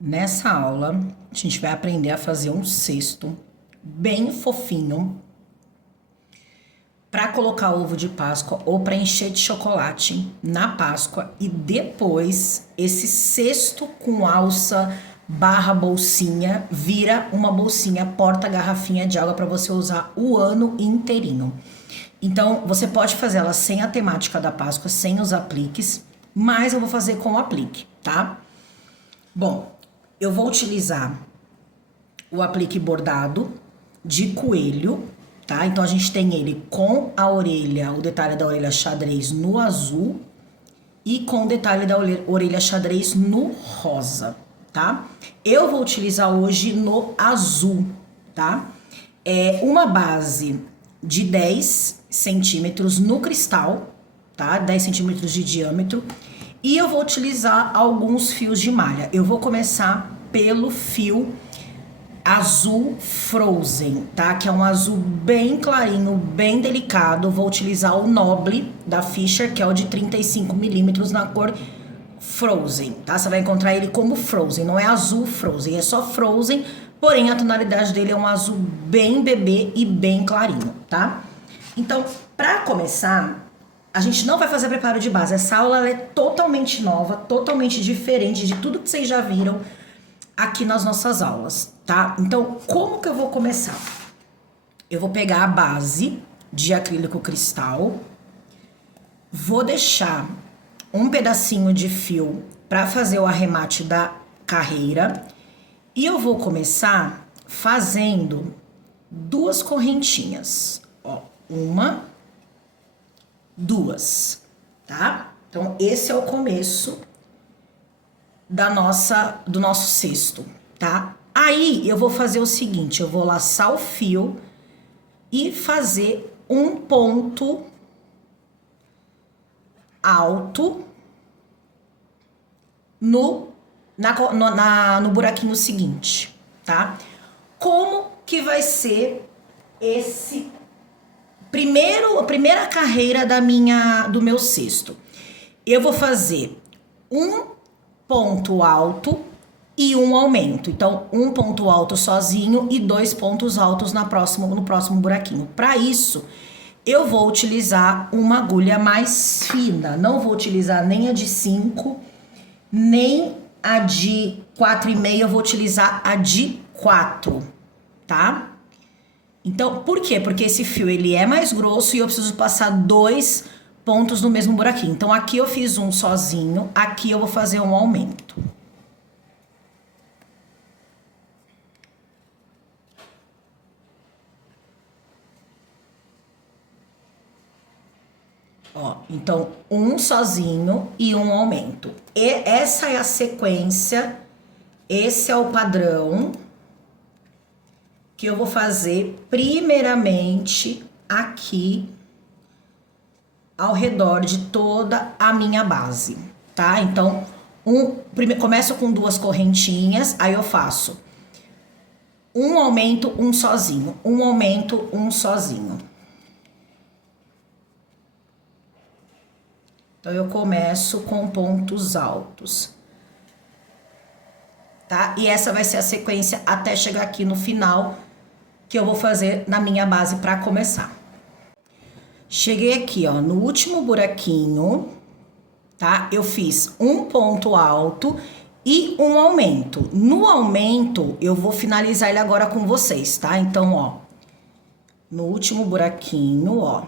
Nessa aula, a gente vai aprender a fazer um cesto bem fofinho para colocar ovo de Páscoa ou para encher de chocolate na Páscoa e depois esse cesto com alça barra bolsinha vira uma bolsinha porta-garrafinha de água para você usar o ano inteirinho. Então, você pode fazer ela sem a temática da Páscoa, sem os apliques, mas eu vou fazer com o aplique, tá? Bom, eu vou utilizar o aplique bordado de coelho, tá? Então, a gente tem ele com a orelha, o detalhe da orelha xadrez no azul e com o detalhe da orelha xadrez no rosa, tá? Eu vou utilizar hoje no azul, tá? É uma base de 10 centímetros no cristal, tá? 10 centímetros de diâmetro. E eu vou utilizar alguns fios de malha. Eu vou começar pelo fio azul Frozen, tá? Que é um azul bem clarinho, bem delicado. Vou utilizar o Noble da Fisher, que é o de 35 milímetros na cor Frozen, tá? Você vai encontrar ele como Frozen, não é azul Frozen, é só Frozen, porém a tonalidade dele é um azul bem bebê e bem clarinho, tá? Então, pra começar, a gente não vai fazer preparo de base. Essa aula ela é totalmente nova, totalmente diferente de tudo que vocês já viram aqui nas nossas aulas, tá? Então, como que eu vou começar? Eu vou pegar a base de acrílico cristal, vou deixar um pedacinho de fio para fazer o arremate da carreira e eu vou começar fazendo duas correntinhas, ó, uma, duas, tá? Então, esse é o começo do nosso cesto, tá? Aí, eu vou fazer o seguinte, eu vou laçar o fio e fazer um ponto alto no buraquinho seguinte, tá? Como que vai ser esse a primeira carreira do meu cesto? Eu vou fazer um ponto alto e um aumento. Então, um ponto alto sozinho e dois pontos altos no próximo buraquinho. Para isso, eu vou utilizar uma agulha mais fina. Não vou utilizar nem a de 5, nem a de 4,5. Eu vou utilizar a de 4, tá? Então, por quê? Porque esse fio ele é mais grosso e eu preciso passar dois pontos no mesmo buraquinho. Então, aqui eu fiz um sozinho, aqui eu vou fazer um aumento. Ó, então, um sozinho e um aumento. E essa é a sequência, esse é o padrão que eu vou fazer primeiramente aqui ao redor de toda a minha base, tá? Então, começo com duas correntinhas, aí eu faço um aumento, um sozinho, um aumento, um sozinho. Então, eu começo com pontos altos, tá? E essa vai ser a sequência até chegar aqui no final, que eu vou fazer na minha base para começar. Cheguei aqui, ó, no último buraquinho, tá? Eu fiz um ponto alto e um aumento. No aumento, eu vou finalizar ele agora com vocês, tá? Então, ó, no último buraquinho, ó,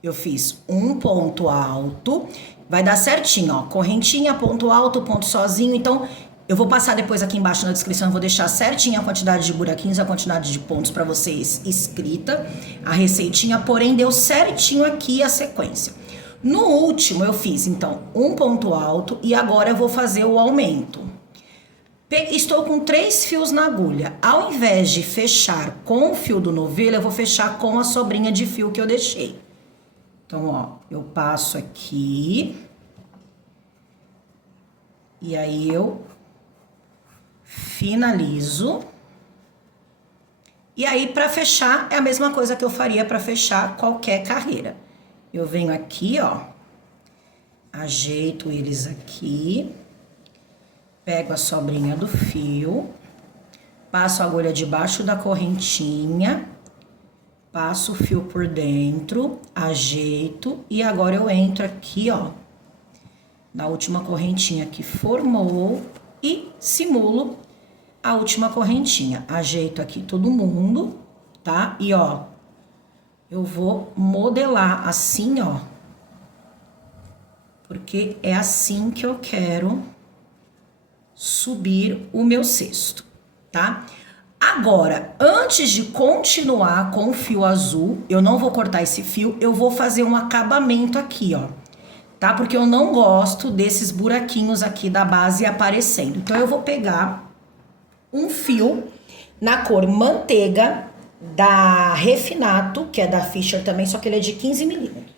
eu fiz um ponto alto, vai dar certinho, ó, correntinha, ponto alto, ponto sozinho. Então, eu vou passar depois aqui embaixo na descrição, eu vou deixar certinho a quantidade de buraquinhos, a quantidade de pontos para vocês escrita, a receitinha, porém deu certinho aqui a sequência. No último eu fiz, então, um ponto alto e agora eu vou fazer o aumento. Estou com 3 fios na agulha. Ao invés de fechar com o fio do novelo, eu vou fechar com a sobrinha de fio que eu deixei. Então, ó, eu passo aqui. E aí eu finalizo. E aí, para fechar, é a mesma coisa que eu faria para fechar qualquer carreira. Eu venho aqui, ó, ajeito eles aqui Pego a sobrinha do fio, passo a agulha debaixo da correntinha, passo o fio por dentro, ajeito e agora eu entro aqui, ó, na última correntinha que formou e simulo a última correntinha. Ajeito aqui todo mundo, tá? E ó, eu vou modelar assim, ó, porque é assim que eu quero subir o meu cesto, tá? Agora, antes de continuar com o fio azul, eu não vou cortar esse fio, eu vou fazer um acabamento aqui, ó, tá? Porque eu não gosto desses buraquinhos aqui da base aparecendo. Então, eu vou pegar um fio na cor manteiga da Refinato, que é da Fisher também, só que ele é de 15 milímetros.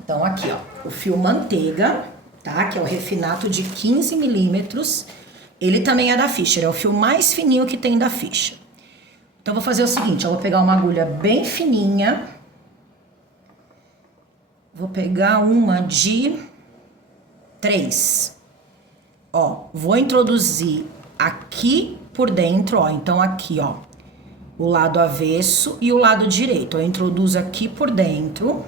Então, aqui, ó, o fio manteiga, tá? Que é o Refinato de 15 milímetros. Ele também é da Fisher, é o fio mais fininho que tem da Fisher. Então, eu vou fazer o seguinte, eu vou pegar uma agulha bem fininha. Vou pegar uma de 3. Ó, vou introduzir aqui por dentro, ó. Então, aqui, ó, o lado avesso e o lado direito. Eu introduzo aqui por dentro.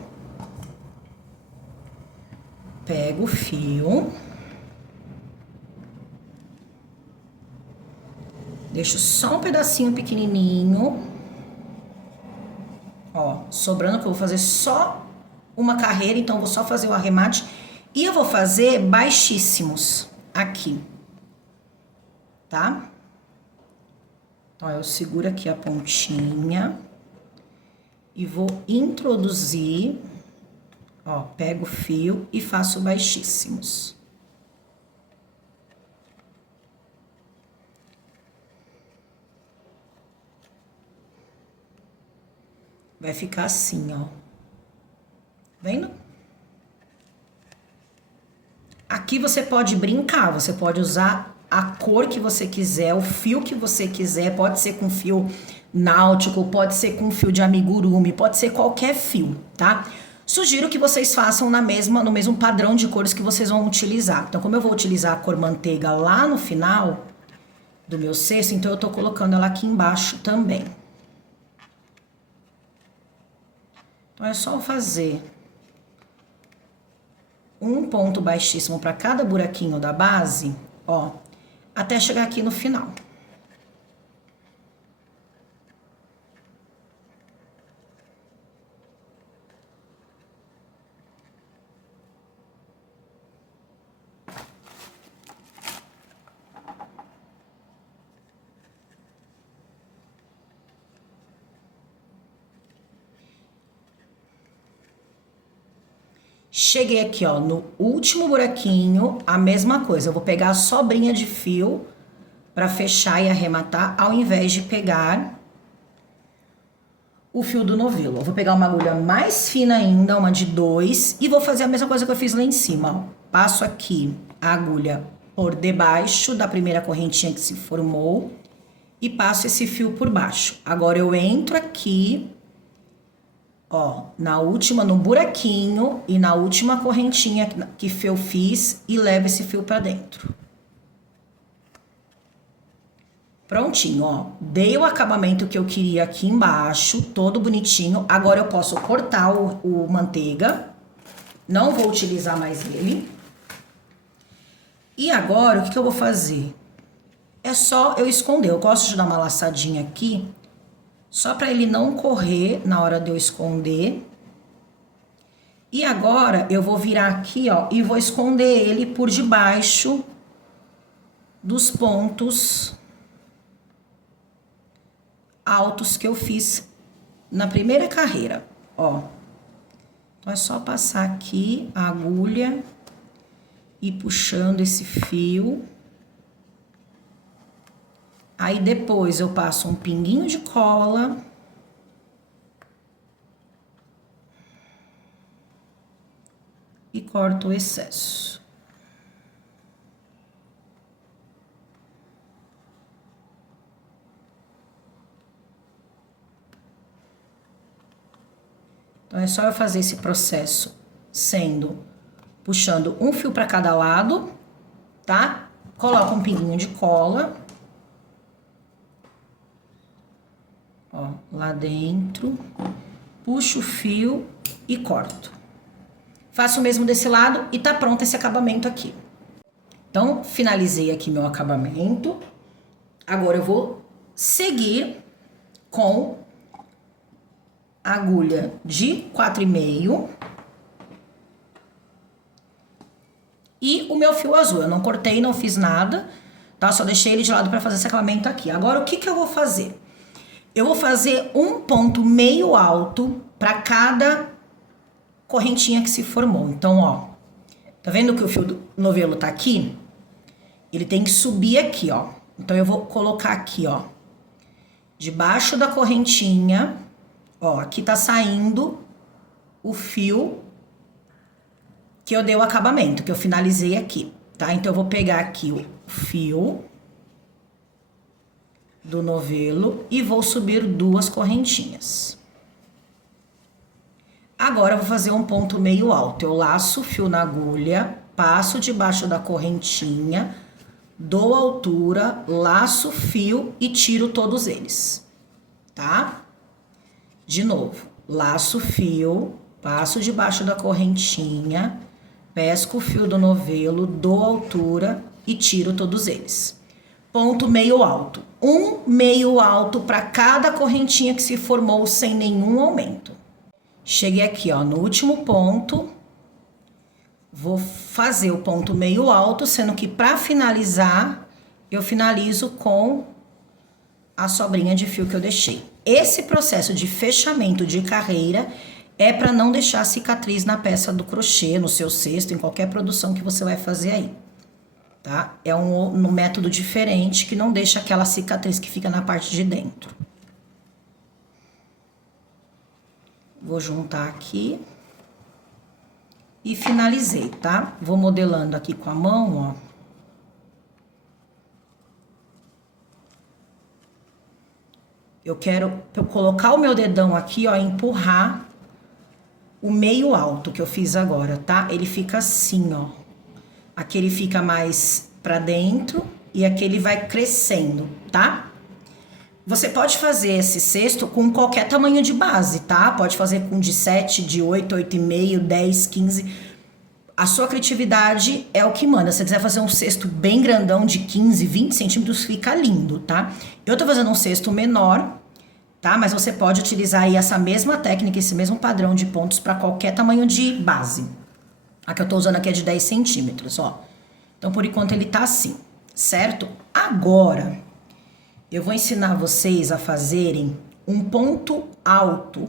Pego o fio. Deixo só um pedacinho pequenininho. Ó, sobrando que eu vou fazer só uma carreira, então vou só fazer o arremate. E eu vou fazer baixíssimos aqui, tá? Então, eu seguro aqui a pontinha e vou introduzir, ó, pego o fio e faço baixíssimos. Vai ficar assim, ó. Vendo? Aqui você pode brincar, você pode usar a cor que você quiser, o fio que você quiser, pode ser com fio náutico, pode ser com fio de amigurumi, pode ser qualquer fio, tá? Sugiro que vocês façam no mesmo padrão de cores que vocês vão utilizar. Então, como eu vou utilizar a cor manteiga lá no final do meu cesto, então eu tô colocando ela aqui embaixo também. Então, é só fazer um ponto baixíssimo para cada buraquinho da base, ó, até chegar aqui no final. Cheguei aqui, ó, no último buraquinho, a mesma coisa. Eu vou pegar a sobrinha de fio para fechar e arrematar, ao invés de pegar o fio do novelo. Eu vou pegar uma agulha mais fina ainda, uma de 2, e vou fazer a mesma coisa que eu fiz lá em cima, ó. Passo aqui a agulha por debaixo da primeira correntinha que se formou e passo esse fio por baixo. Agora eu entro aqui, ó, na última, no buraquinho e na última correntinha que eu fiz e levo esse fio pra dentro. Prontinho, ó. Dei o acabamento que eu queria aqui embaixo, todo bonitinho. Agora eu posso cortar o manteiga. Não vou utilizar mais ele. E agora, o que eu vou fazer? É só eu esconder. Eu gosto de dar uma laçadinha aqui, só para ele não correr na hora de eu esconder. E agora eu vou virar aqui, ó, e vou esconder ele por debaixo dos pontos altos que eu fiz na primeira carreira, ó. Então é só passar aqui a agulha e puxando esse fio. Aí depois eu passo um pinguinho de cola. E corto o excesso. Então, é só eu fazer esse processo puxando um fio para cada lado, tá? Coloco um pinguinho de cola. Ó, lá dentro. Puxo o fio e corto. Faço o mesmo desse lado e tá pronto esse acabamento aqui. Então, finalizei aqui meu acabamento. Agora eu vou seguir com agulha de 4,5 e o meu fio azul. Eu não cortei, não fiz nada, tá? Só deixei ele de lado para fazer esse acabamento aqui. Agora, o que que eu vou fazer? Eu vou fazer um ponto meio alto para cada correntinha que se formou. Então, ó, tá vendo que o fio do novelo tá aqui? Ele tem que subir aqui, ó. Então, eu vou colocar aqui, ó, debaixo da correntinha, ó, aqui tá saindo o fio que eu dei o acabamento, que eu finalizei aqui, tá? Então, eu vou pegar aqui o fio do novelo e vou subir 2 correntinhas. Agora, eu vou fazer um ponto meio alto. Eu laço o fio na agulha, passo debaixo da correntinha, dou altura, laço o fio e tiro todos eles, tá? De novo, laço o fio, passo debaixo da correntinha, pesco o fio do novelo, dou altura e tiro todos eles. Ponto meio alto. Um meio alto para cada correntinha que se formou sem nenhum aumento. Cheguei aqui, ó, no último ponto. Vou fazer o ponto meio alto, sendo que para finalizar, eu finalizo com a sobrinha de fio que eu deixei. Esse processo de fechamento de carreira é para não deixar cicatriz na peça do crochê, no seu cesto, em qualquer produção que você vai fazer aí. Tá? É um método diferente que não deixa aquela cicatriz que fica na parte de dentro. Vou juntar aqui e finalizei, tá? Vou modelando aqui com a mão, ó. Eu quero colocar o meu dedão aqui, ó, e empurrar o meio alto que eu fiz agora, tá? Ele fica assim, ó. Aqui ele fica mais pra dentro e aqui ele vai crescendo, tá? Você pode fazer esse cesto com qualquer tamanho de base, tá? Pode fazer com de 7, de 8, 8,5, 10, 15. A sua criatividade é o que manda. Se você quiser fazer um cesto bem grandão de 15, 20 centímetros, fica lindo, tá? Eu tô fazendo um cesto menor, tá? Mas você pode utilizar aí essa mesma técnica, esse mesmo padrão de pontos para qualquer tamanho de base. A que eu tô usando aqui é de 10 centímetros, ó. Então, por enquanto, ele tá assim, certo? Agora, eu vou ensinar vocês a fazerem um ponto alto.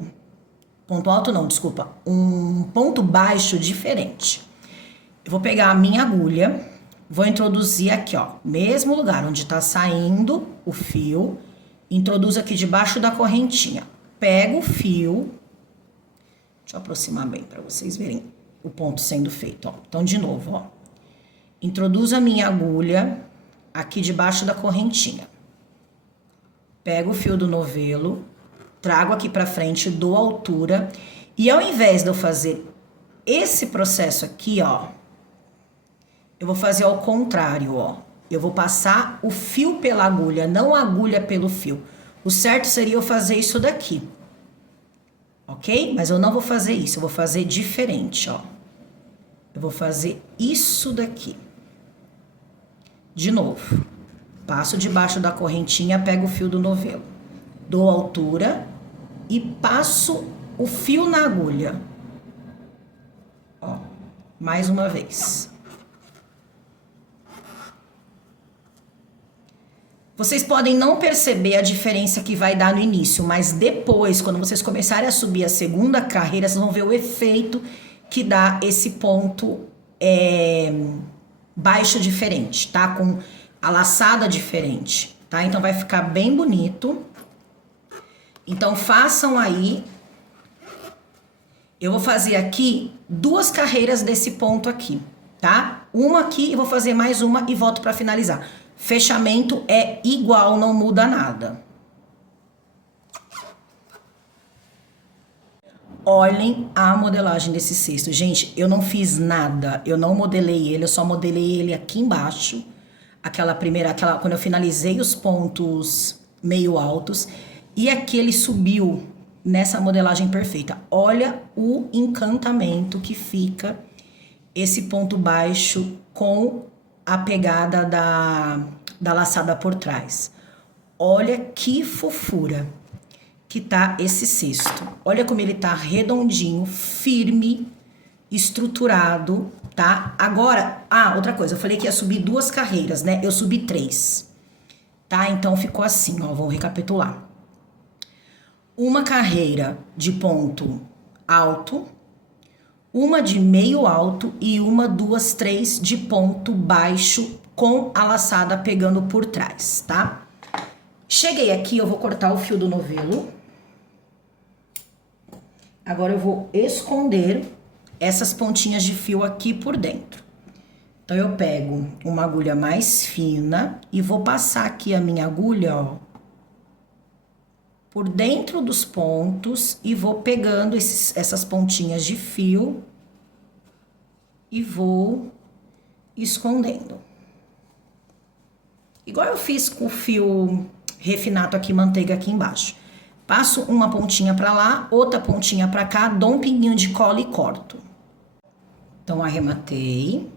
Ponto alto não, desculpa. Um ponto baixo diferente. Eu vou pegar a minha agulha, vou introduzir aqui, ó. Mesmo lugar onde tá saindo o fio. Introduzo aqui debaixo da correntinha. Pego o fio. Deixa eu aproximar bem para vocês verem o ponto sendo feito, ó. Então, de novo, ó. Introduzo a minha agulha aqui debaixo da correntinha. Pego o fio do novelo, trago aqui pra frente, dou altura. E ao invés de eu fazer esse processo aqui, ó, eu vou fazer ao contrário, ó. Eu vou passar o fio pela agulha, não a agulha pelo fio. O certo seria eu fazer isso daqui. Ok? Mas eu não vou fazer isso, eu vou fazer diferente, ó. Eu vou fazer isso daqui. De novo. Passo debaixo da correntinha, pego o fio do novelo. Dou altura e passo o fio na agulha. Ó, mais uma vez. Vocês podem não perceber a diferença que vai dar no início, mas depois, quando vocês começarem a subir a segunda carreira, vocês vão ver o efeito que dá esse ponto baixo diferente, tá? Com a laçada diferente, tá? Então, vai ficar bem bonito. Então, façam aí. Eu vou fazer aqui 2 carreiras desse ponto aqui, tá? Uma aqui, eu vou fazer mais uma e volto pra finalizar. Fechamento é igual, não muda nada. Olhem a modelagem desse cesto. Gente, eu não fiz nada, eu não modelei ele, eu só modelei ele aqui embaixo. Quando eu finalizei os pontos meio altos. E aqui ele subiu nessa modelagem perfeita. Olha o encantamento que fica esse ponto baixo com a pegada da laçada por trás. Olha que fofura que tá esse cesto. Olha como ele tá redondinho, firme, estruturado, tá? Agora, outra coisa, eu falei que ia subir 2 carreiras, né? Eu subi 3, tá? Então ficou assim, ó, vou recapitular. Uma carreira de ponto alto, uma de meio alto e uma, 2, 3 de ponto baixo com a laçada pegando por trás, tá? Cheguei aqui, eu vou cortar o fio do novelo. Agora eu vou esconder essas pontinhas de fio aqui por dentro. Então, eu pego uma agulha mais fina e vou passar aqui a minha agulha, ó, por dentro dos pontos e vou pegando essas pontinhas de fio e vou escondendo. Igual eu fiz com o fio refinato aqui, manteiga aqui embaixo. Passo uma pontinha pra lá, outra pontinha pra cá, dou um pinguinho de cola e corto. Então, arrematei.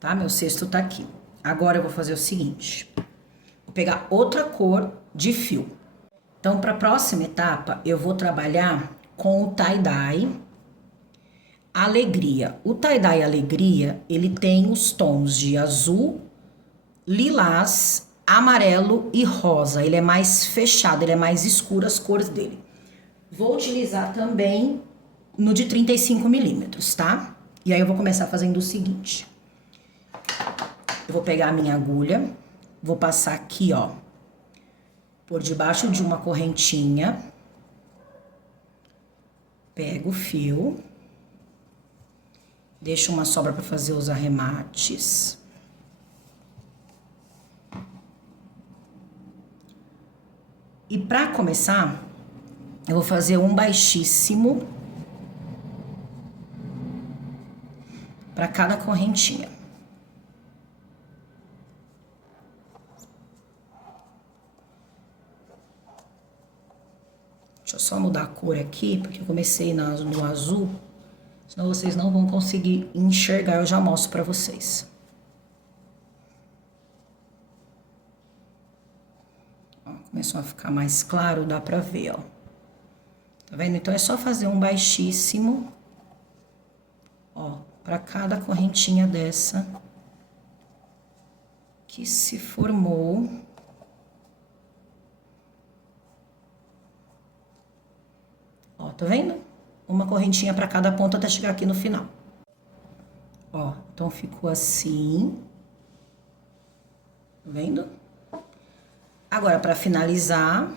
Tá? Meu cesto tá aqui. Agora eu vou fazer o seguinte. Vou pegar outra cor de fio. Então, para a próxima etapa, eu vou trabalhar com o tie-dye Alegria. O tie-dye Alegria, ele tem os tons de azul, lilás, amarelo e rosa. Ele é mais fechado, ele é mais escuro as cores dele. Vou utilizar também no de 35 milímetros, tá? E aí eu vou começar fazendo o seguinte. Eu vou pegar a minha agulha, vou passar aqui, ó, por debaixo de uma correntinha. Pego o fio. Deixo uma sobra para fazer os arremates. E para começar, eu vou fazer um baixíssimo para cada correntinha. Deixa eu só mudar a cor aqui, porque eu comecei no azul, senão vocês não vão conseguir enxergar, eu já mostro para vocês. Ó, começou a ficar mais claro, dá pra ver, ó. Tá vendo? Então, é só fazer um baixíssimo, ó, pra cada correntinha dessa que se formou. Ó, tá vendo? Uma correntinha pra cada ponta até chegar aqui no final. Ó, então ficou assim. Tá vendo? Agora, pra finalizar,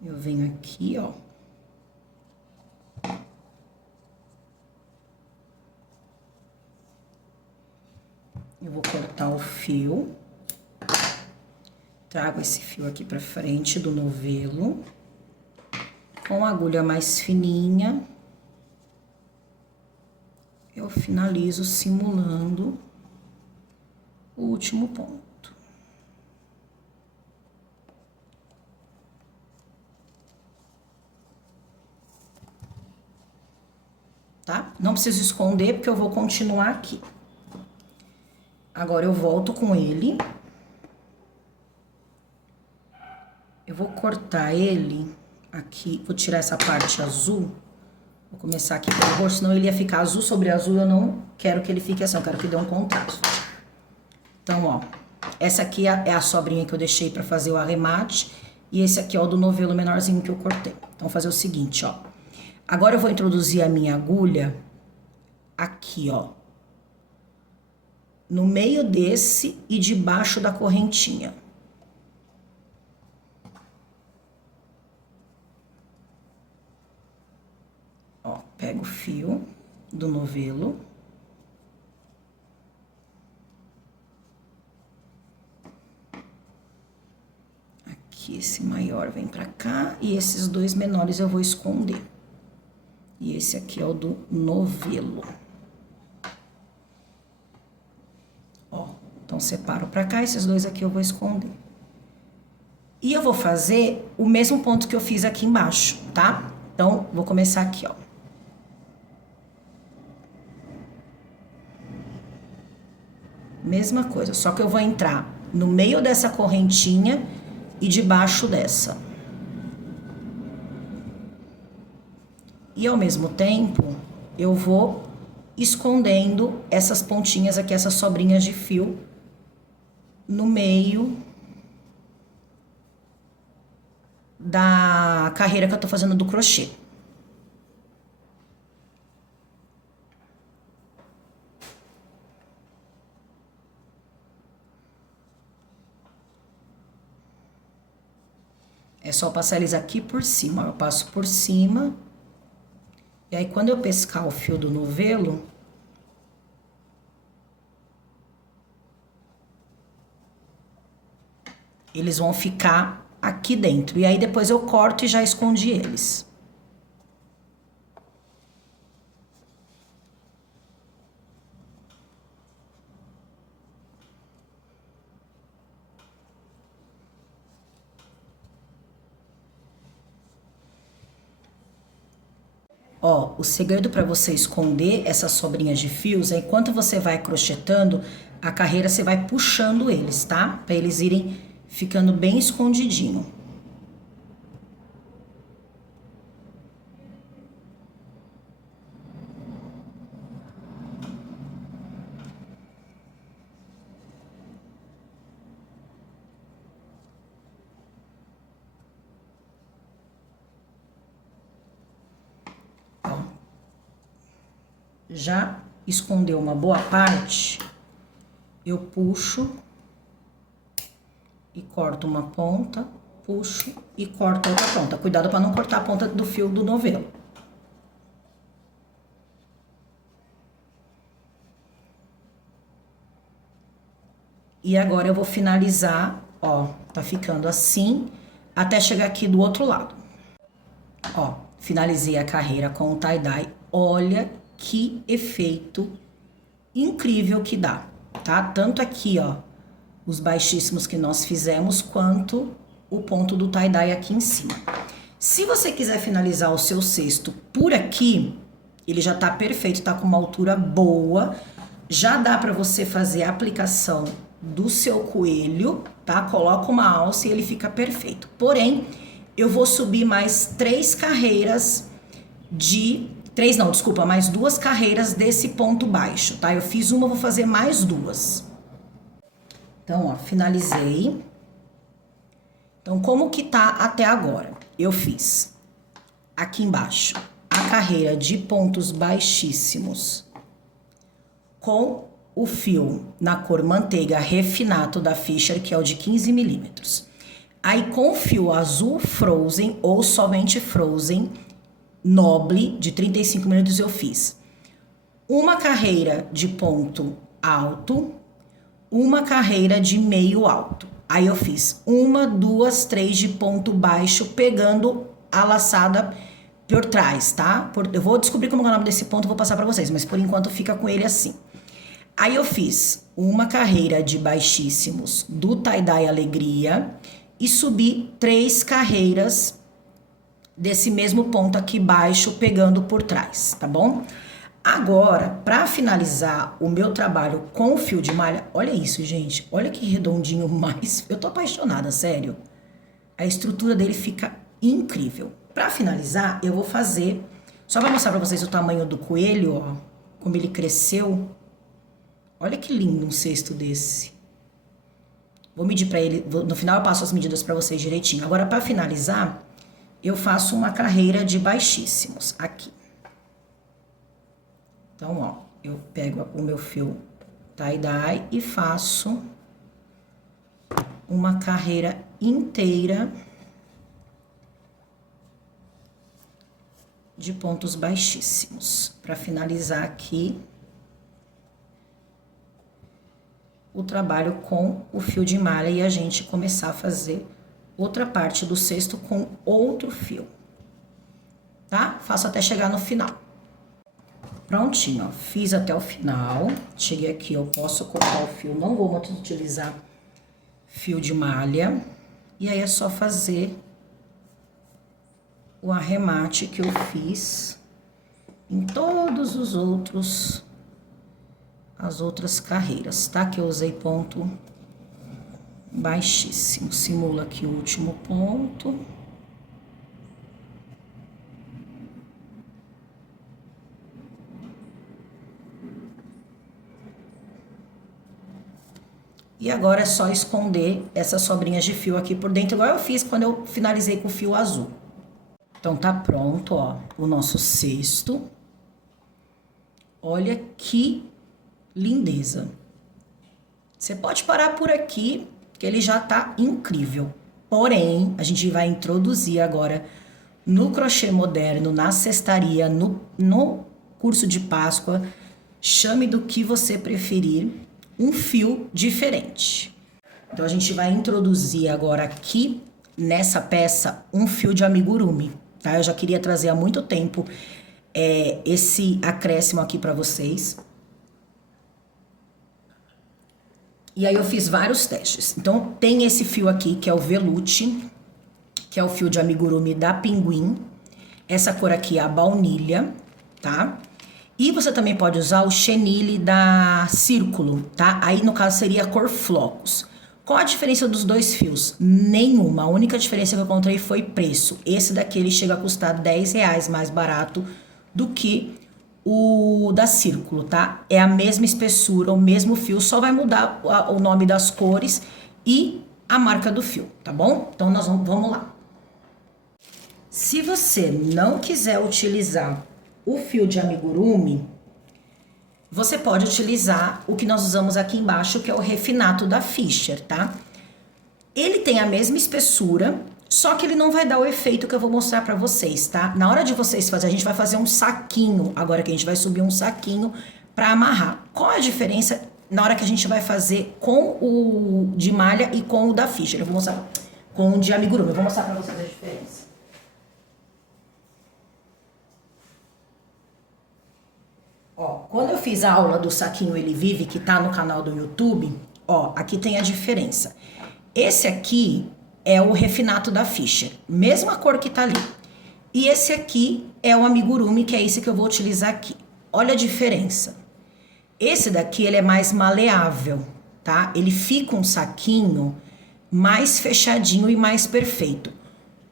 eu venho aqui, ó. Eu vou cortar o fio. Trago esse fio aqui pra frente do novelo. Com a agulha mais fininha, eu finalizo simulando o último ponto. Tá? Não preciso esconder, porque eu vou continuar aqui. Agora, eu volto com ele. Eu vou cortar ele aqui, vou tirar essa parte azul. Vou começar aqui pelo rosto, senão ele ia ficar azul sobre azul. Eu não quero que ele fique assim, eu quero que dê um contraste. Então, ó, essa aqui é a sobrinha que eu deixei pra fazer o arremate. E esse aqui é o do novelo menorzinho que eu cortei. Então, vou fazer o seguinte, ó. Agora eu vou introduzir a minha agulha aqui, ó. No meio desse e debaixo da correntinha. Ó, pego o fio do novelo. aqui, esse maior vem pra cá e esses dois menores eu vou esconder. E esse aqui é o do novelo. Ó, então separo pra cá, esses dois aqui eu vou esconder. E eu vou fazer o mesmo ponto que eu fiz aqui embaixo, tá? Então, vou começar aqui, ó. Mesma coisa, só que eu vou entrar no meio dessa correntinha e debaixo dessa. E ao mesmo tempo, eu vou escondendo essas pontinhas aqui, essas sobrinhas de fio no meio da carreira que eu tô fazendo do crochê. É só passar eles aqui por cima, eu passo por cima. E aí, quando eu pescar o fio do novelo, eles vão ficar aqui dentro. E aí, depois eu corto e já escondi eles. Ó, o segredo para você esconder essas sobrinhas de fios é enquanto você vai crochetando a carreira, você vai puxando eles, tá? Para eles irem ficando bem escondidinho. Já escondeu uma boa parte, eu puxo e corto uma ponta, puxo e corto a outra ponta. Cuidado para não cortar a ponta do fio do novelo. E agora eu vou finalizar, ó, tá ficando assim, até chegar aqui do outro lado. Ó, finalizei a carreira com o tie-dye. Olha que efeito incrível que dá, tá? Tanto aqui, ó, os baixíssimos que nós fizemos, quanto o ponto do tie-dye aqui em cima. Se você quiser finalizar o seu cesto por aqui, ele já tá perfeito, tá com uma altura boa, já dá para você fazer a aplicação do seu coelho, tá? Coloca uma alça e ele fica perfeito. Porém, eu vou subir mais 3 carreiras de... 3 não, desculpa, mais 2 carreiras desse ponto baixo, tá? Eu fiz uma, vou fazer mais 2. Então, ó, finalizei. Então, como que tá até agora? Eu fiz aqui embaixo a carreira de pontos baixíssimos com o fio na cor manteiga refinato da Fisher, que é o de 15 milímetros. Aí, com o fio azul Frozen ou somente Frozen Noble, de 35 milímetros, eu fiz uma carreira de ponto alto, uma carreira de meio alto. Aí eu fiz 1, 2, 3 de ponto baixo, pegando a laçada por trás, tá? Eu vou descobrir como é o nome desse ponto, vou passar pra vocês, mas por enquanto fica com ele assim. Aí eu fiz uma carreira de baixíssimos do tie-dye Alegria e subi 3 carreiras desse mesmo ponto aqui baixo, pegando por trás, tá bom? Agora, para finalizar o meu trabalho com o fio de malha, olha isso, gente, olha que redondinho mais, eu tô apaixonada, sério. A estrutura dele fica incrível. Para finalizar, eu vou fazer, só para mostrar para vocês o tamanho do coelho, ó, como ele cresceu. Olha que lindo um cesto desse. Vou medir para ele, no final eu passo as medidas para vocês direitinho. Agora, para finalizar, eu faço uma carreira de baixíssimos aqui. Então, ó, eu pego o meu fio tie-dye e faço uma carreira inteira de pontos baixíssimos, para finalizar aqui o trabalho com o fio de malha e a gente começar a fazer outra parte do cesto com outro fio, tá? Faço até chegar no final. Prontinho, ó, fiz até o final. Cheguei aqui, eu posso cortar o fio, não vou muito utilizar fio de malha. E aí é só fazer o arremate que eu fiz em todos os outros, as outras carreiras, tá? Que eu usei ponto baixíssimo. Simula aqui o último ponto. E agora é só esconder essas sobrinhas de fio aqui por dentro, igual eu fiz quando eu finalizei com o fio azul. Então tá pronto, ó, o nosso cesto. Olha que lindeza. Você pode parar por aqui, que ele já tá incrível. Porém, a gente vai introduzir agora no crochê moderno, na cestaria, no curso de Páscoa, chame do que você preferir, um fio diferente. Então, a gente vai introduzir agora aqui, nessa peça, um fio de amigurumi, tá? Eu já queria trazer há muito tempo esse acréscimo aqui pra vocês. E aí eu fiz vários testes. Então, tem esse fio aqui, que é o Veluche, que é o fio de amigurumi da Pinguim. Essa cor aqui é a baunilha, tá? E você também pode usar o chenille da Círculo, tá? Aí, no caso, seria a cor flocos. Qual a diferença dos dois fios? Nenhuma. A única diferença que eu encontrei foi preço. Esse daqui, ele chega a custar R$10 mais barato do que o da Círculo, tá? É a mesma espessura, o mesmo fio, só vai mudar o nome das cores e a marca do fio, tá bom? Então, nós vamos lá. Se você não quiser utilizar o fio de amigurumi, você pode utilizar o que nós usamos aqui embaixo, que é o refinato da Fischer, tá? Ele tem a mesma espessura, só que ele não vai dar o efeito que eu vou mostrar pra vocês, tá? Na hora de vocês fazerem, a gente vai fazer um saquinho, agora que a gente vai subir um saquinho pra amarrar. Qual a diferença na hora que a gente vai fazer com o de malha e com o da Fischer? Eu vou mostrar com o de amigurumi, eu vou mostrar pra vocês a diferença. Ó, quando eu fiz a aula do saquinho Ele Vive, que tá no canal do YouTube, ó, aqui tem a diferença. Esse aqui é o refinato da Fischer, mesma cor que tá ali. E esse aqui é o amigurumi, que é esse que eu vou utilizar aqui. Olha a diferença. Esse daqui, ele é mais maleável, tá? Ele fica um saquinho mais fechadinho e mais perfeito.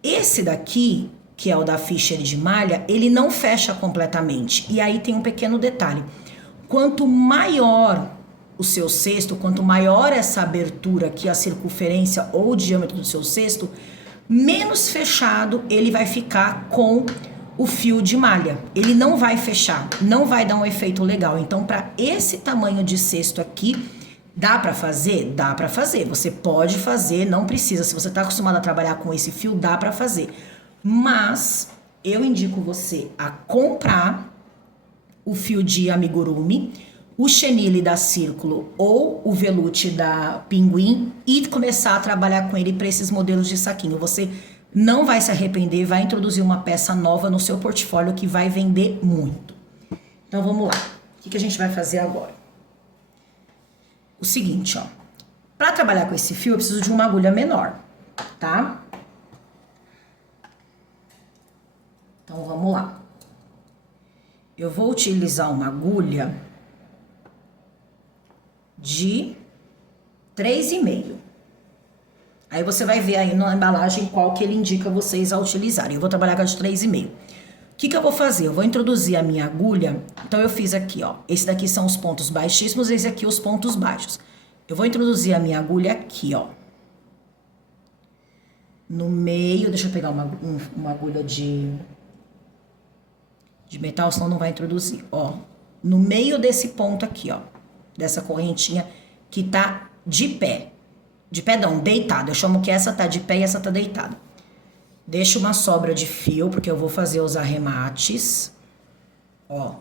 Esse daqui, que é o da Fischer de malha, ele não fecha completamente. E aí tem um pequeno detalhe. Quanto maior o seu cesto, quanto maior essa abertura aqui, a circunferência ou o diâmetro do seu cesto, menos fechado ele vai ficar com o fio de malha. Ele não vai fechar, não vai dar um efeito legal. Então, para esse tamanho de cesto aqui, dá para fazer? Dá para fazer. Você pode fazer, não precisa. Se você tá acostumado a trabalhar com esse fio, dá para fazer. Mas eu indico você a comprar o fio de amigurumi, o chenille da Círculo ou o Veluche da Pinguim e começar a trabalhar com ele para esses modelos de saquinho. Você não vai se arrepender, vai introduzir uma peça nova no seu portfólio que vai vender muito. Então vamos lá. O que a gente vai fazer agora? O seguinte, ó. Para trabalhar com esse fio, eu preciso de uma agulha menor, tá? Então, vamos lá. Eu vou utilizar uma agulha de 3,5. Aí você vai ver aí na embalagem qual que ele indica vocês a utilizarem. Eu vou trabalhar com a de 3,5. O que eu vou fazer? Eu vou introduzir a minha agulha. Então, eu fiz aqui, ó. Esse daqui são os pontos baixíssimos, esse aqui os pontos baixos. Eu vou introduzir a minha agulha aqui, ó. No meio, deixa eu pegar uma agulha de metal, senão não vai introduzir, ó. No meio desse ponto aqui, ó. Dessa correntinha que tá de pé. De pé não, deitado. Eu chamo que essa tá de pé e essa tá deitada. Deixa uma sobra de fio, porque eu vou fazer os arremates. Ó.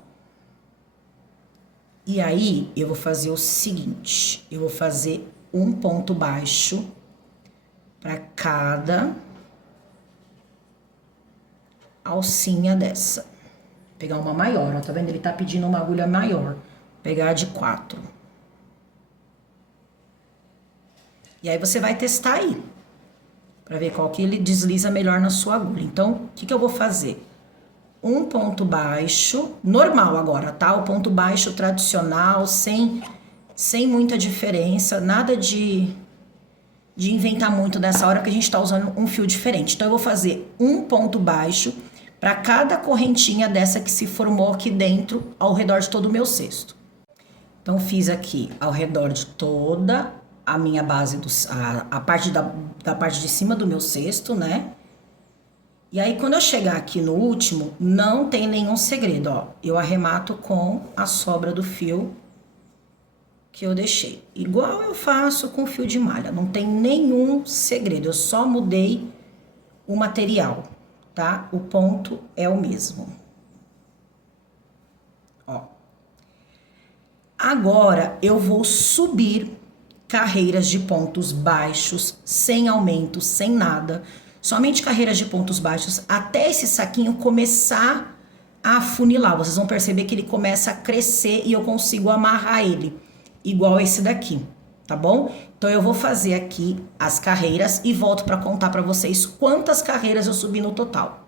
E aí, eu vou fazer o seguinte. Eu vou fazer um ponto baixo para cada alcinha dessa. Vou pegar uma maior, ó, tá vendo? Ele tá pedindo uma agulha maior. Vou pegar de 4. E aí você vai testar aí, para ver qual que ele desliza melhor na sua agulha. Então, o que eu vou fazer? Um ponto baixo, normal agora, tá? O ponto baixo tradicional, sem muita diferença, nada de inventar muito nessa hora, que a gente tá usando um fio diferente. Então, eu vou fazer um ponto baixo para cada correntinha dessa que se formou aqui dentro, ao redor de todo o meu cesto. Então, fiz aqui ao redor de toda a minha base, a parte da parte de cima do meu cesto, né? E aí, quando eu chegar aqui no último, não tem nenhum segredo, ó. Eu arremato com a sobra do fio que eu deixei. Igual eu faço com fio de malha, não tem nenhum segredo. Eu só mudei o material, tá? O ponto é o mesmo. Ó. Agora, eu vou subir carreiras de pontos baixos, sem aumento, sem nada. Somente carreiras de pontos baixos, até esse saquinho começar a afunilar. Vocês vão perceber que ele começa a crescer e eu consigo amarrar ele, igual esse daqui, tá bom? Então, eu vou fazer aqui as carreiras e volto para contar para vocês quantas carreiras eu subi no total.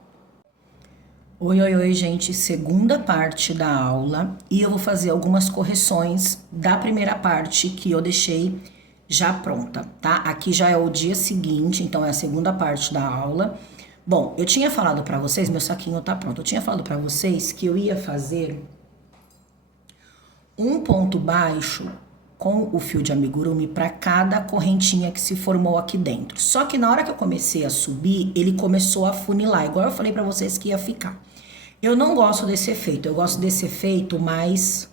Oi, gente, segunda parte da aula e eu vou fazer algumas correções da primeira parte que eu deixei já pronta, tá? Aqui já é o dia seguinte, então é a segunda parte da aula. Bom, eu tinha falado pra vocês, meu saquinho tá pronto, eu tinha falado pra vocês que eu ia fazer um ponto baixo com o fio de amigurumi para cada correntinha que se formou aqui dentro. Só que na hora que eu comecei a subir, ele começou a funilar, igual eu falei pra vocês que ia ficar. Eu não gosto desse efeito, eu gosto desse efeito mais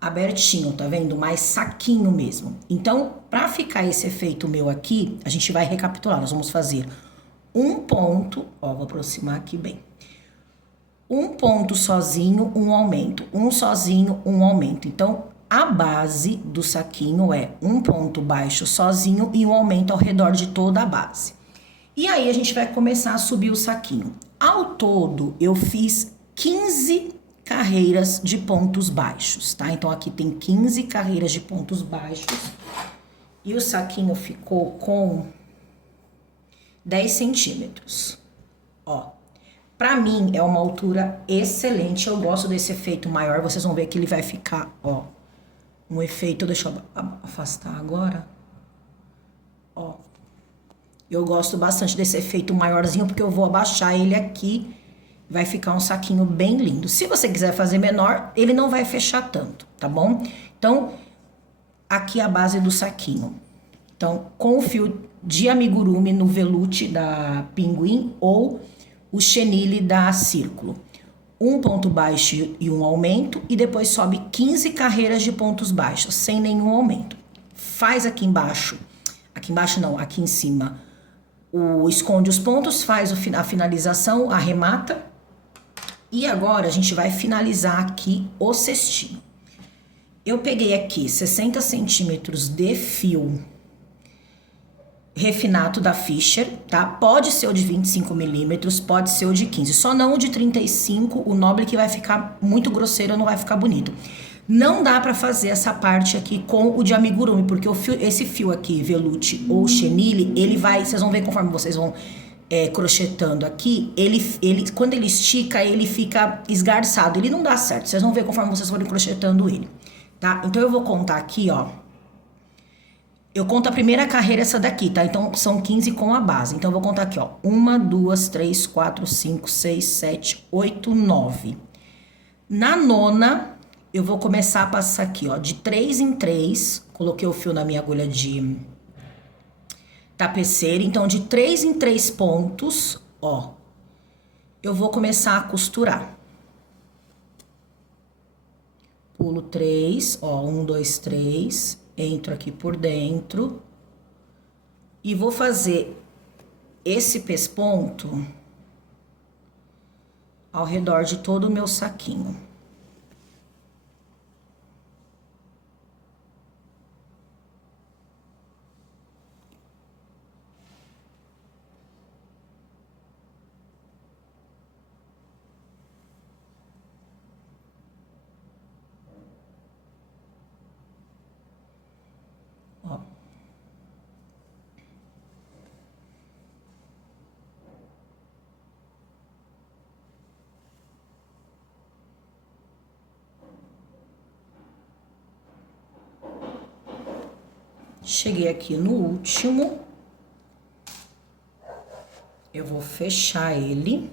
abertinho, tá vendo? Mais saquinho mesmo. Então, para ficar esse efeito meu aqui, a gente vai recapitular. Nós vamos fazer um ponto, ó, vou aproximar aqui bem. Um ponto sozinho, um aumento. Um sozinho, um aumento. Então, a base do saquinho é um ponto baixo sozinho e um aumento ao redor de toda a base. E aí, a gente vai começar a subir o saquinho. Ao todo, eu fiz 15 carreiras de pontos baixos, tá? Então, aqui tem 15 carreiras de pontos baixos. E o saquinho ficou com 10 centímetros. Ó, pra mim é uma altura excelente. Eu gosto desse efeito maior. Vocês vão ver que ele vai ficar, ó, um efeito... Deixa eu afastar agora. Ó. Eu gosto bastante desse efeito maiorzinho, porque eu vou abaixar ele aqui. Vai ficar um saquinho bem lindo. Se você quiser fazer menor, ele não vai fechar tanto, tá bom? Então, aqui é a base do saquinho. Então, com o fio de amigurumi no veluche da Pinguim ou o chenille da Círculo. Um ponto baixo e um aumento, e depois sobe 15 carreiras de pontos baixos, sem nenhum aumento. Faz aqui embaixo não, aqui em cima, esconde os pontos, faz a finalização, arremata. E agora a gente vai finalizar aqui o cestinho. Eu peguei aqui 60 centímetros de fio refinato da Fischer, tá? Pode ser o de 25 milímetros, pode ser o de 15. Só não o de 35, o noble, que vai ficar muito grosseiro, não vai ficar bonito. Não dá pra fazer essa parte aqui com o de amigurumi, porque esse fio aqui, veluche ou chenille, ele vai... Vocês vão ver conforme vocês vão... crochetando aqui, quando ele estica, ele fica esgarçado, ele não dá certo. Vocês vão ver conforme vocês forem crochetando ele, tá? Então, eu vou contar aqui, ó. Eu conto a primeira carreira, essa daqui, tá? Então, são 15 com a base. Então, eu vou contar aqui, ó. 1, 2, 3, 4, 5, 6, 7, 8, 9. Na nona, eu vou começar a passar aqui, ó, de 3 em 3. Coloquei o fio na minha agulha de tapeceira, então de 3 em 3 pontos, ó, eu vou começar a costurar. Pulo 3, ó, 1, 2, 3, entro aqui por dentro e vou fazer esse pesponto ao redor de todo o meu saquinho. Cheguei aqui no último. Eu vou fechar ele.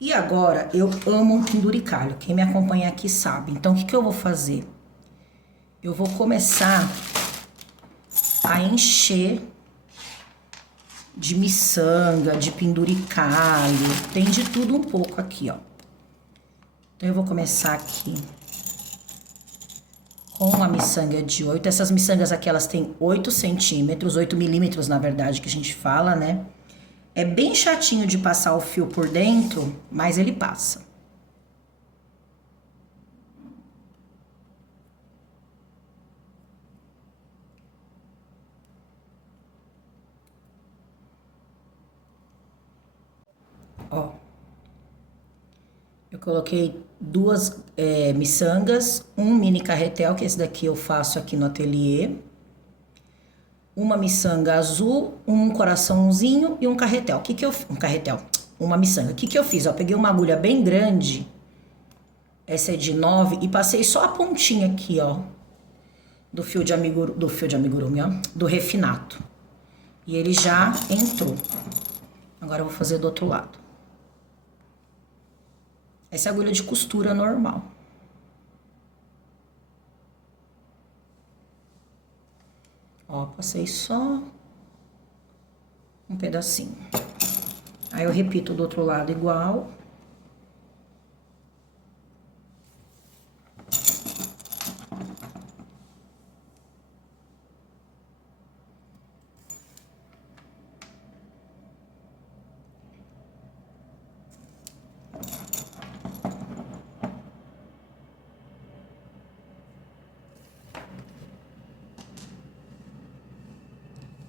E agora, eu amo um penduricalho. Quem me acompanha aqui sabe. Então, o que que eu vou fazer? Eu vou começar a encher de miçanga, de penduricalho. Tem de tudo um pouco aqui, ó. Então, eu vou começar aqui com uma miçanga de 8. Essas miçangas aqui, elas têm 8 centímetros, 8 milímetros, na verdade, que a gente fala, né? É bem chatinho de passar o fio por dentro, mas ele passa. Ó. Eu coloquei duas miçangas, um mini carretel, que esse daqui eu faço aqui no ateliê. Uma miçanga azul, um coraçãozinho e um carretel. Um carretel, uma miçanga. O que que eu fiz? Eu peguei uma agulha bem grande, essa é de 9, e passei só a pontinha aqui, ó, do fio de amigurumi, ó, do refinato. E ele já entrou. Agora eu vou fazer do outro lado. Essa é a agulha de costura normal. Ó, passei só um pedacinho. Aí eu repito do outro lado igual.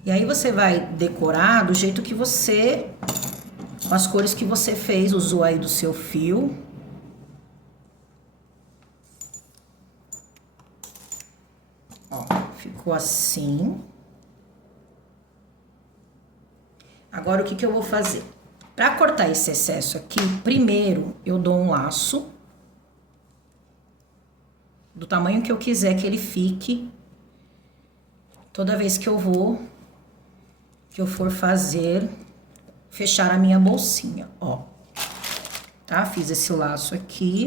E aí você vai decorar do jeito que você, com as cores que você fez, usou aí do seu fio. Ó, ficou assim. Agora o que que eu vou fazer? Para cortar esse excesso aqui, primeiro eu dou um laço do tamanho que eu quiser que ele fique. Toda vez que eu for fazer, fechar a minha bolsinha, ó. Tá? Fiz esse laço aqui.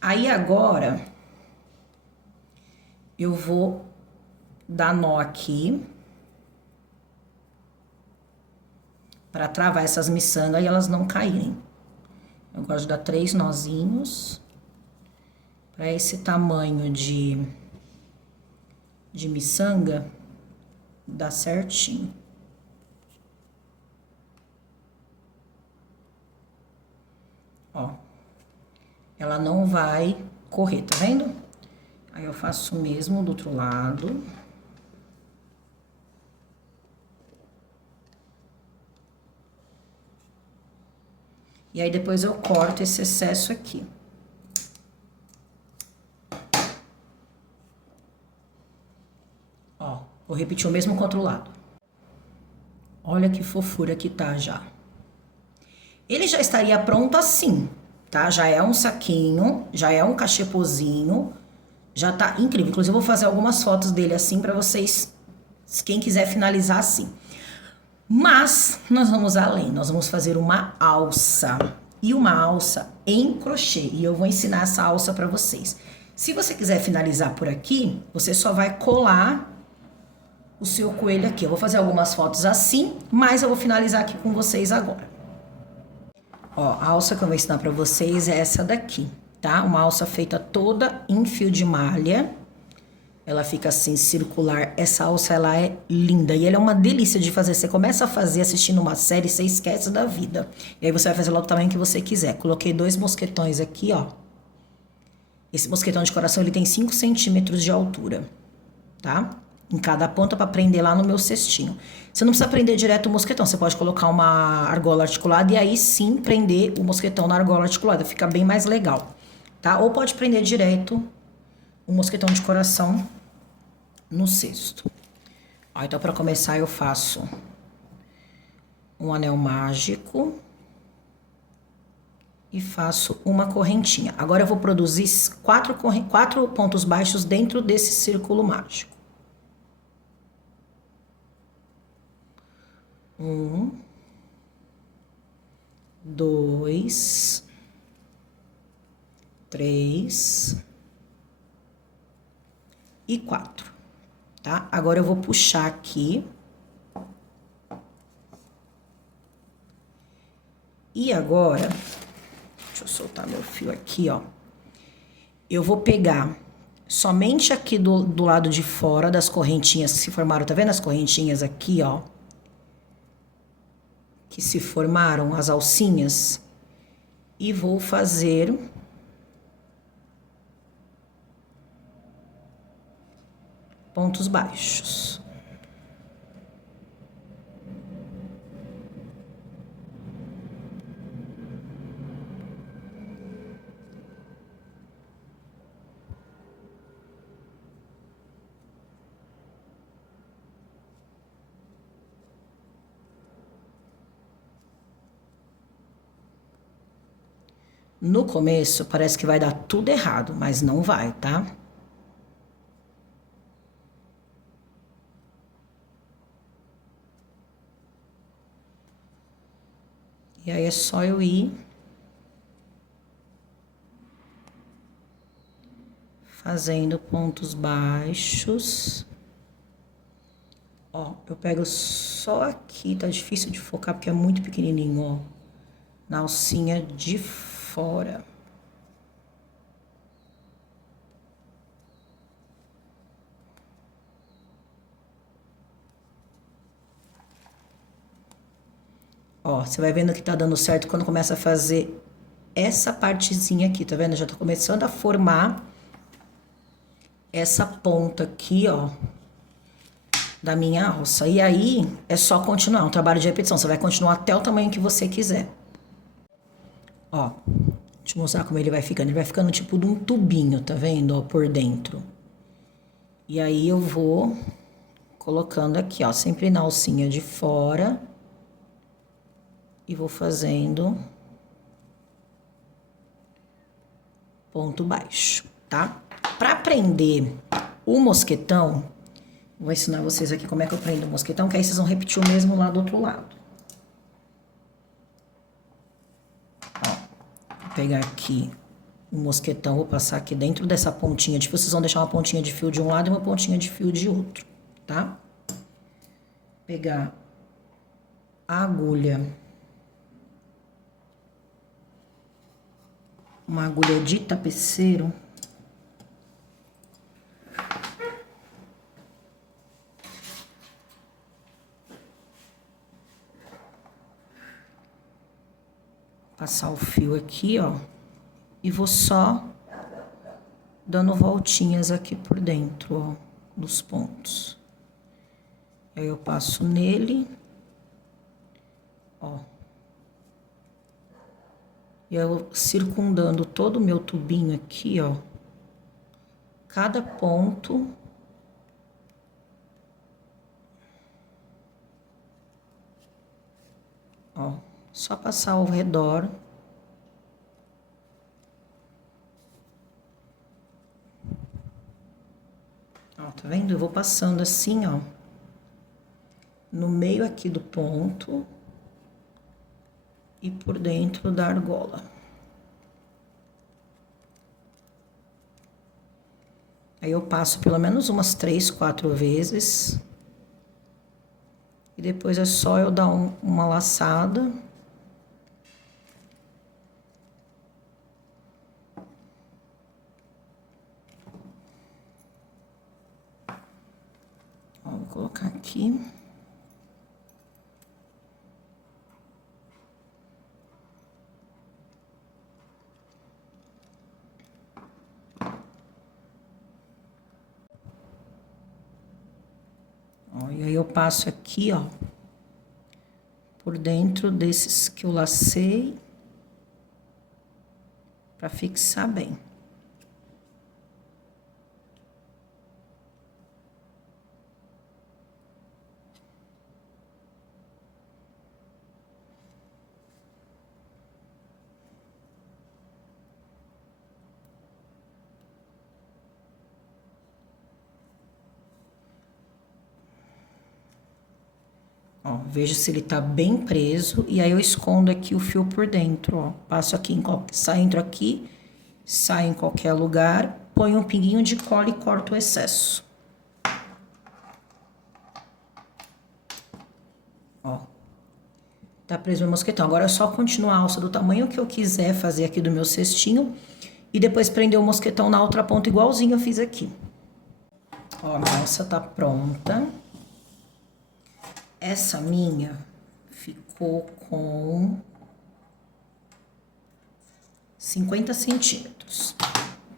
Aí agora, eu vou dar nó aqui. Pra travar essas miçangas e elas não caírem. Eu gosto de dar 3 nozinhos. Pra esse tamanho de miçanga, dá certinho. Ó, ela não vai correr, tá vendo? Aí eu faço o mesmo do outro lado. E aí depois eu corto esse excesso aqui. Ó, vou repetir o mesmo com o outro lado. Olha que fofura que tá já. Ele já estaria pronto assim, tá? Já é um saquinho, já é um cachepozinho, já tá incrível. Inclusive, eu vou fazer algumas fotos dele assim pra vocês, quem quiser finalizar assim. Mas, nós vamos além, nós vamos fazer uma alça. E uma alça em crochê. E eu vou ensinar essa alça pra vocês. Se você quiser finalizar por aqui, você só vai colar o seu coelho aqui. Eu vou fazer algumas fotos assim, mas eu vou finalizar aqui com vocês agora. Ó, a alça que eu vou ensinar pra vocês é essa daqui, tá? Uma alça feita toda em fio de malha. Ela fica assim, circular. Essa alça, ela é linda. E ela é uma delícia de fazer. Você começa a fazer assistindo uma série, você esquece da vida. E aí você vai fazer logo o tamanho que você quiser. Coloquei 2 mosquetões aqui, ó. Esse mosquetão de coração, ele tem 5 centímetros de altura, tá? Em cada ponta para prender lá no meu cestinho. Você não precisa prender direto o mosquetão. Você pode colocar uma argola articulada e aí sim prender o mosquetão na argola articulada. Fica bem mais legal, tá? Ou pode prender direto o mosquetão de coração no cesto. Ó, então, para começar, eu faço um anel mágico. e faço uma correntinha. Agora eu vou produzir quatro pontos baixos dentro desse círculo mágico. 1, 2, 3 e 4, tá? Agora eu vou puxar aqui. E agora, deixa eu soltar meu fio aqui, ó. Eu vou pegar somente aqui do lado de fora das correntinhas que se formaram, tá vendo as correntinhas aqui, ó? Que se formaram, as alcinhas. E vou fazer pontos baixos. No começo, parece que vai dar tudo errado, mas não vai, tá? E aí é só eu ir fazendo pontos baixos. Ó, eu pego só aqui, tá difícil de focar porque é muito pequenininho, ó. Na alcinha de fora. Ó, você vai vendo que tá dando certo quando começa a fazer essa partezinha aqui, tá vendo? Já tô começando a formar essa ponta aqui, ó, da minha alça. E aí, é só continuar, um trabalho de repetição. Você vai continuar até o tamanho que você quiser. Ó, deixa eu mostrar como ele vai ficando. Ele vai ficando tipo de um tubinho, tá vendo? Ó, por dentro. E aí, eu vou colocando aqui, ó, sempre na alcinha de fora. E vou fazendo ponto baixo, tá? Pra prender o mosquetão, vou ensinar vocês aqui como é que eu prendo o mosquetão, que aí vocês vão repetir o mesmo lá do outro lado. Ó, vou pegar aqui o mosquetão, vou passar aqui dentro dessa pontinha de fio. Vocês vão deixar uma pontinha de fio de um lado e uma pontinha de fio de outro, tá? Pegar a agulha, uma agulha de tapeceiro. Passar o fio aqui, ó. E vou só dando voltinhas aqui por dentro, ó, dos pontos. Aí eu passo nele, ó. E eu circundando todo o meu tubinho aqui, ó. Cada ponto. Ó, só passar ao redor. Ó, tá vendo? Eu vou passando assim, ó. No meio aqui do ponto. E por dentro da argola. Aí eu passo pelo menos umas 3, 4 vezes. E depois é só eu dar uma laçada. Ó, vou colocar aqui. Ó, e aí eu passo aqui, ó, por dentro desses que eu lacei, pra fixar bem. Ó, vejo se ele tá bem preso e aí eu escondo aqui o fio por dentro, ó. Passo aqui entro aqui, saio em qualquer lugar, ponho um pinguinho de cola e corto o excesso. Ó. Tá preso meu mosquetão. Agora é só continuar a alça do tamanho que eu quiser fazer aqui do meu cestinho e depois prender o mosquetão na outra ponta igualzinho eu fiz aqui. Ó, a minha alça tá pronta. Essa minha ficou com 50 centímetros,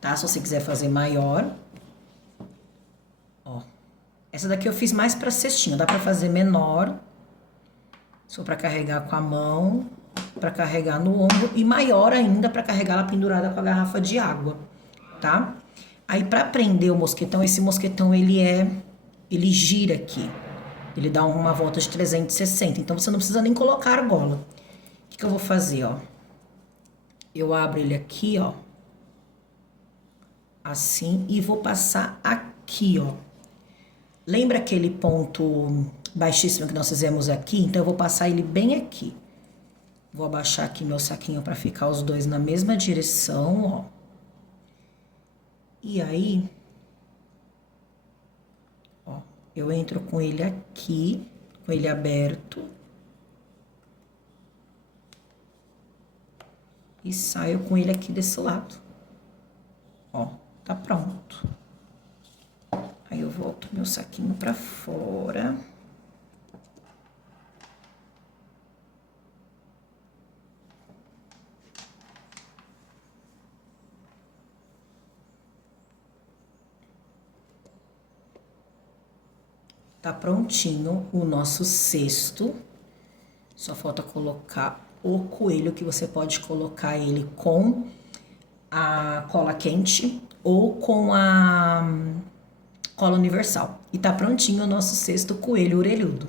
tá? Se você quiser fazer maior. Ó, essa daqui eu fiz mais pra cestinho, dá pra fazer menor. Só pra carregar com a mão, pra carregar no ombro e maior ainda pra carregar ela pendurada com a garrafa de água, tá? Aí pra prender o mosquetão, esse mosquetão ele gira aqui. Ele dá uma volta de 360, então você não precisa nem colocar argola. O que eu vou fazer, ó? Eu abro ele aqui, ó. Assim, e vou passar aqui, ó. Lembra aquele ponto baixíssimo que nós fizemos aqui? Então, eu vou passar ele bem aqui. Vou abaixar aqui meu saquinho pra ficar os dois na mesma direção, ó. E aí, ó, eu entro com ele aqui, com ele aberto. E saio com ele aqui desse lado. Ó, tá pronto. Aí eu volto meu saquinho pra fora. Tá prontinho o nosso cesto. Só falta colocar o coelho, que você pode colocar ele com a cola quente ou com a cola universal. E tá prontinho o nosso cesto coelho orelhudo.